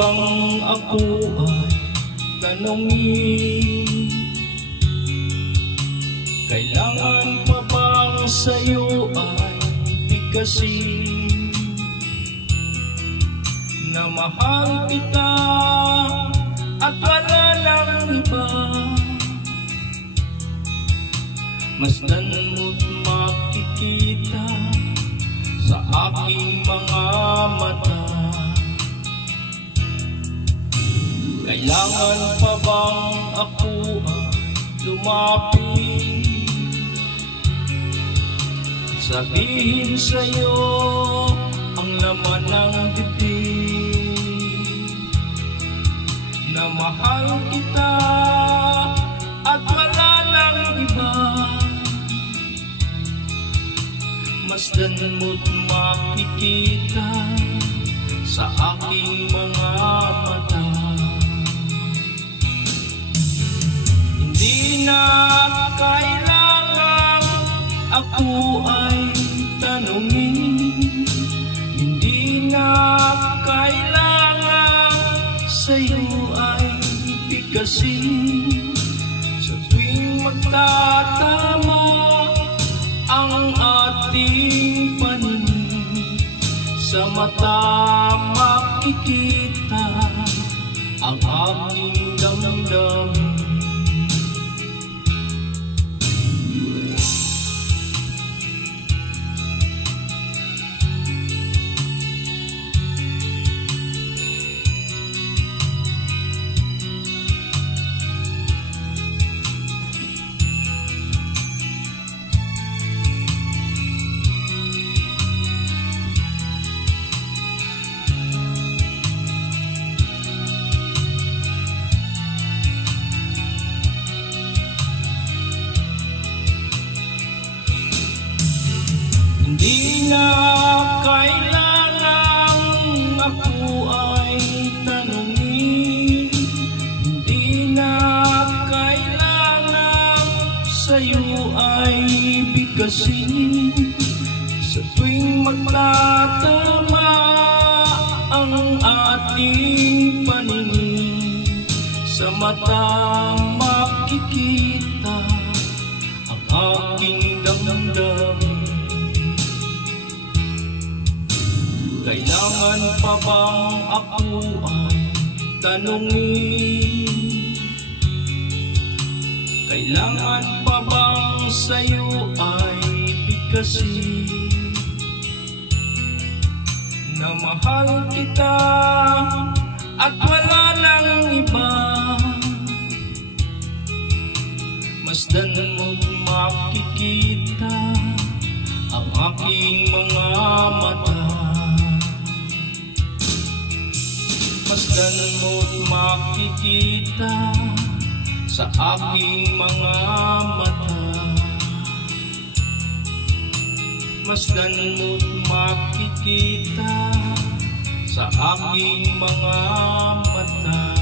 upang ako ay tanongin, kailangan pa bang sa'yo ay bigkasin na mahal kita at wala lang iba? Masdan mo't makikita sa aking mga mata. Kailangan pa bang ako ay lumapit, sabihin sa'yo ang laman ng dibdib, na mahal kita at wala lang iba? Masdan mo't makikita sa aking mga mata. Hindi na kailangan ako ay tanungin, hindi na kailangan sa'yo ay bigkasin, sa tuwing magtatama ang ating paningin, sa mata makikita ang aking damdamin. Hindi na kailangan ako ay tanungin, hindi na kailangan sa'yo ay bigkasin, sa tuwing magtatama ang ating paningin, sa mata makikita ang aking damdamin. Kailangan pa bang ako ay tanungin, kailangan pa bang sa'yo ay bigkasin, na mahal kita at wala lang iba? Masdan mo't makikita ang aking mga mata. Masdan mo't makikita sa aking mga mata. Masdan mo't makikita sa aking mga mata.